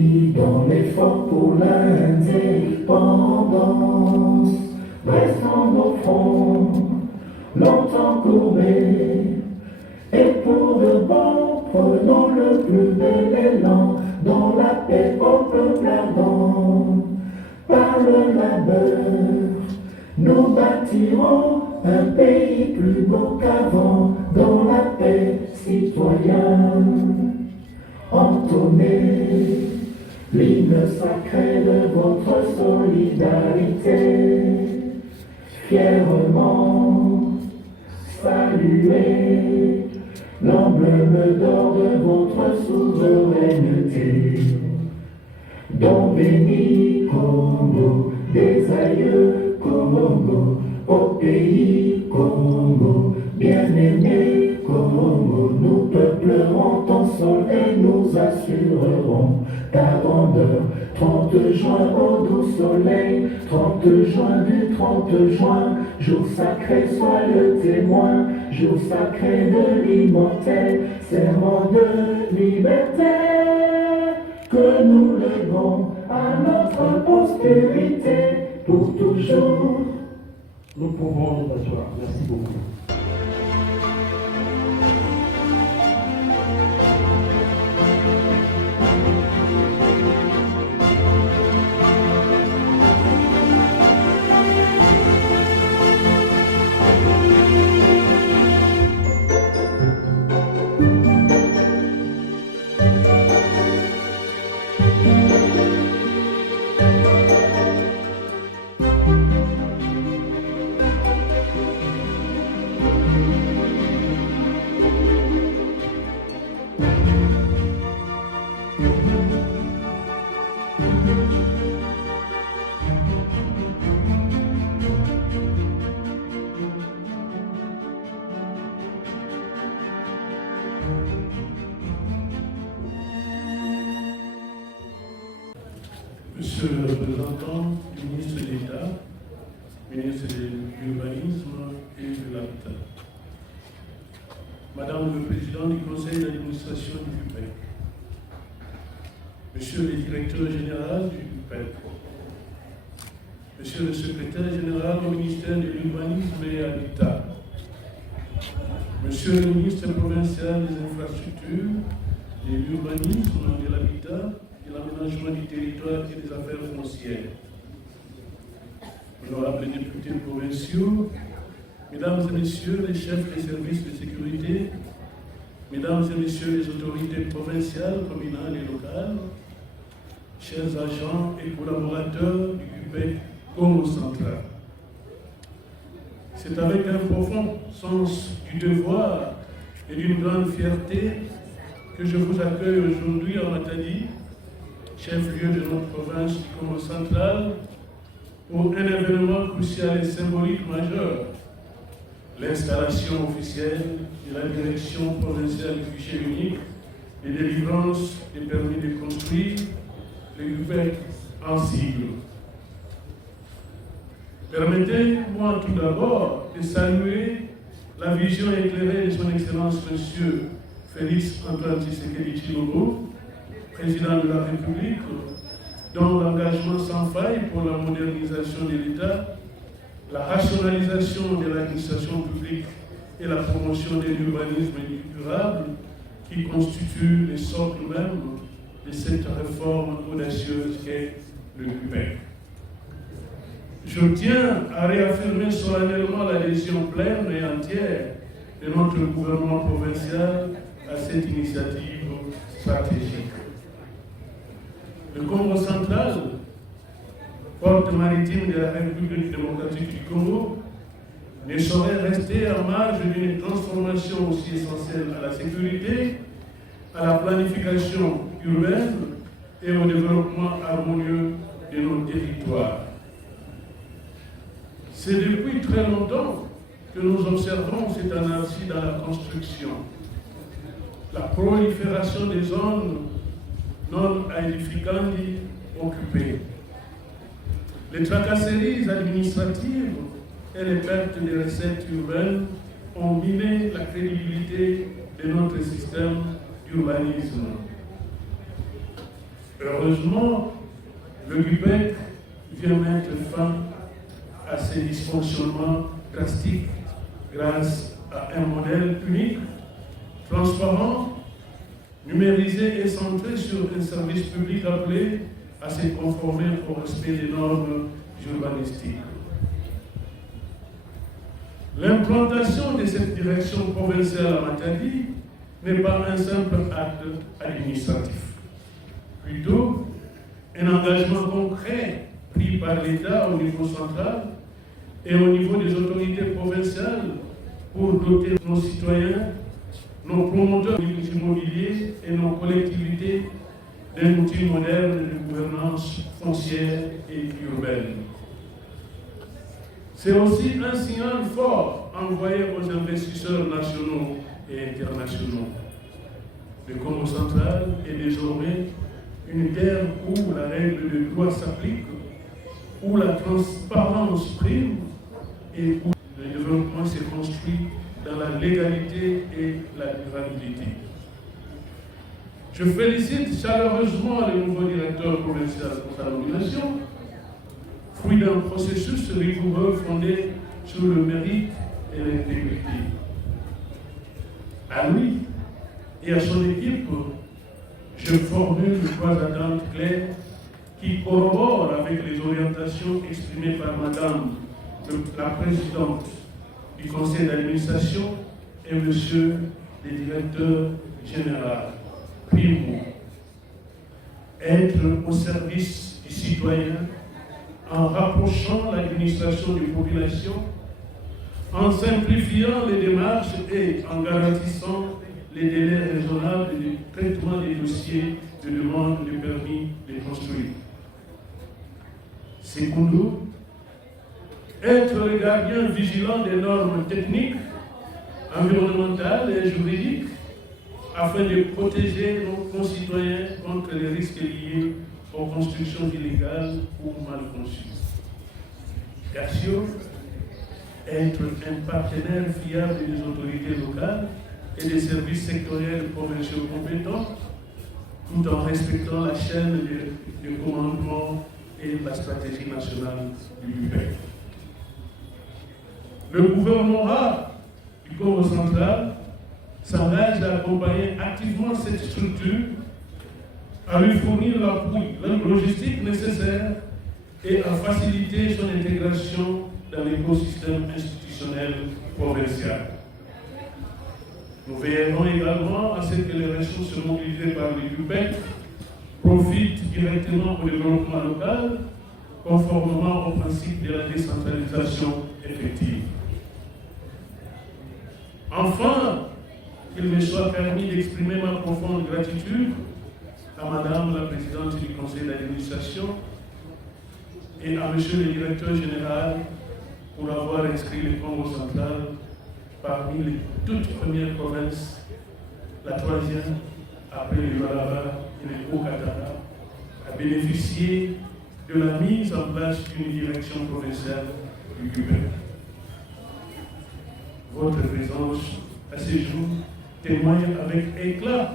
pays dans l'effort pour l'indépendance. Restons nos fronts, longtemps courbés, et pour de bon, prenons le plus bel élan, dans la paix au peuple ardent. Par le labeur, nous bâtirons un pays plus beau qu'avant, dans la paix citoyenne. Entonnez l'hymne sacré de votre solidarité, fièrement saluez l'emblème d'or de votre souveraineté. Don béni Congo, des aïeux Congo, au pays Congo, bien-aimé Congo, nous peuplerons ton sol et nous assurerons ta grandeur. 30 juin au doux soleil, 30 juin du 30 juin, jour sacré sois le témoin, jour sacré de l'immortel, serment de liberté, que nous léguons à notre postérité pour toujours. Nous pouvons nous asseoir. Merci beaucoup. Monsieur le représentant du ministre d'État, ministre de l'Urbanisme et de l'Habitat, Madame le Président du Conseil d'administration du CUPEC, Monsieur le Directeur général du CUPEC, Monsieur le Secrétaire général au ministère de l'Urbanisme et de l'Habitat, Monsieur le ministre provincial des Infrastructures, de l'Urbanisme, de l'Habitat, de l'aménagement du territoire et des affaires foncières, honorables députés provinciaux, Mesdames et Messieurs les chefs des services de sécurité, Mesdames et Messieurs les autorités provinciales, communales et locales, chers agents et collaborateurs du CUPEC Congo Central. C'est avec un profond sens du devoir et d'une grande fierté que je vous accueille aujourd'hui en Matadi, chef-lieu de notre province du Congo Central, pour un événement crucial et symbolique majeur, l'installation officielle de la direction provinciale du fichier unique de délivrance des permis de construire, le CUPEC en sigle. Permettez-moi tout d'abord de saluer la vision éclairée de son Excellence Monsieur Félix Antoine Tshisekedi Tshilombo, Président de la République, dont l'engagement sans faille pour la modernisation de l'État, la rationalisation de l'administration publique et la promotion de l'urbanisme durable qui constitue le socle même de cette réforme audacieuse qu'est le CUPEC. Je tiens à réaffirmer solennellement l'adhésion pleine et entière de notre gouvernement provincial à cette initiative stratégique. Le Congo central, porte maritime de la République démocratique du Congo, ne saurait rester en marge d'une transformation aussi essentielle à la sécurité, à la planification urbaine et au développement harmonieux de nos territoires. C'est depuis très longtemps que nous observons cette anarchie dans la construction, la prolifération des zones non aedificandi occupées, les tracasseries administratives et les pertes de recettes urbaines ont miné la crédibilité de notre système d'urbanisme. Heureusement, le GUPEC vient mettre fin à ces dysfonctionnements drastiques grâce à un modèle unique, transparent, numérisé et centré sur un service public appelé à se conformer au respect des normes urbanistiques. L'implantation de cette direction provinciale à Matadi n'est pas un simple acte administratif. Plutôt, un engagement concret pris par l'État au niveau central et au niveau des autorités provinciales pour doter nos citoyens, nos promoteurs immobiliers et nos collectivités d'un outil moderne de gouvernance foncière et urbaine. C'est aussi un signal fort envoyé aux investisseurs nationaux et internationaux. Le Congo central est désormais une terre où la règle de droit s'applique, où la transparence prime et où le développement se construit dans la légalité et la durabilité. Je félicite chaleureusement le nouveau directeur provincial pour sa nomination, fruit d'un processus rigoureux fondé sur le mérite et l'intégrité. À lui et à son équipe, je formule trois attentes claires qui corroborent avec les orientations exprimées par Madame la Présidente du Conseil d'administration et Monsieur le Directeur général. Primo, être au service du citoyen en rapprochant l'administration des populations, en simplifiant les démarches et en garantissant les délais raisonnables de traitement des dossiers de demande de permis de construire. Secondo, être le gardien vigilant des normes techniques, environnementales et juridiques afin de protéger nos concitoyens contre les risques liés aux constructions illégales ou mal conçues. Tertio, être un partenaire fiable des autorités locales et des services sectoriels provinciaux compétents, tout en respectant la chaîne de commandement et la stratégie nationale du GUPEC. Le gouvernement du Congo central s'engage à accompagner activement cette structure, à lui fournir l'appui logistique nécessaire et à faciliter son intégration dans l'écosystème institutionnel provincial. Nous veillerons également à ce que les ressources mobilisées par le GUPEC profitent directement au développement local, conformément au principe de la décentralisation effective. Enfin, qu'il me soit permis d'exprimer ma profonde gratitude à Madame la Présidente du Conseil d'administration et à Monsieur le Directeur général pour avoir inscrit le Congo central parmi les toutes premières provinces, la troisième, après le Lualaba et le Haut-Katanga, à bénéficier de la mise en place d'une direction provinciale du GUPEC. Votre présence à ce jour témoigne avec éclat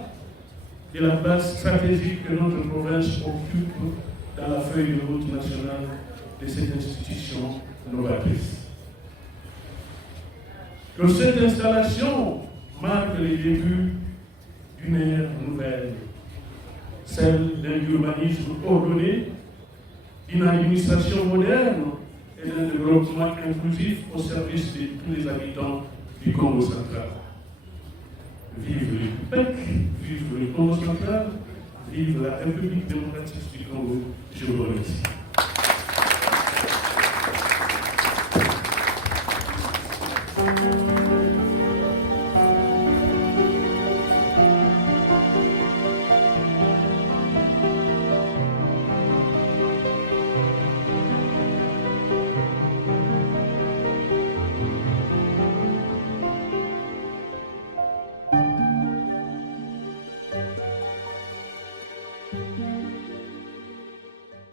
de la place stratégique que notre province occupe dans la feuille de route nationale de cette institution novatrice. Que cette installation marque le début d'une ère nouvelle, celle d'un urbanisme ordonné, d'une administration moderne et d'un développement inclusif au service de tous les habitants du Congo central. Vive le GUPEC, vive le Congo central, vive la République démocratique du Congo. Je vous remercie.